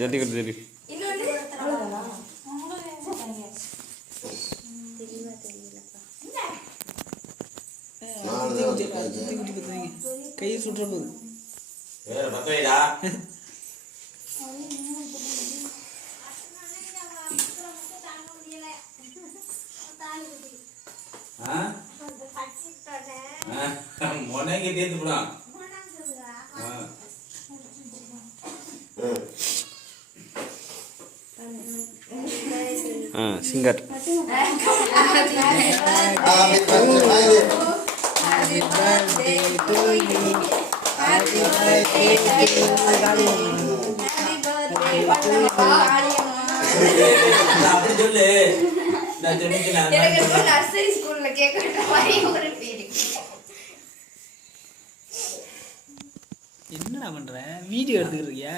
சொல்லி கொடுத்துரு. கையை சுற்ற போகுது. மொனைக்கு தேர்ந்து போடான் சிங்கர் அப்படி சொல்லு. நர்சரி ஸ்கூல்ல கேட்கிற மாதிரி ஒரு ஃபீலிங். என்னடா பண்ற? வீடியோ எடுத்துக்கிறியா?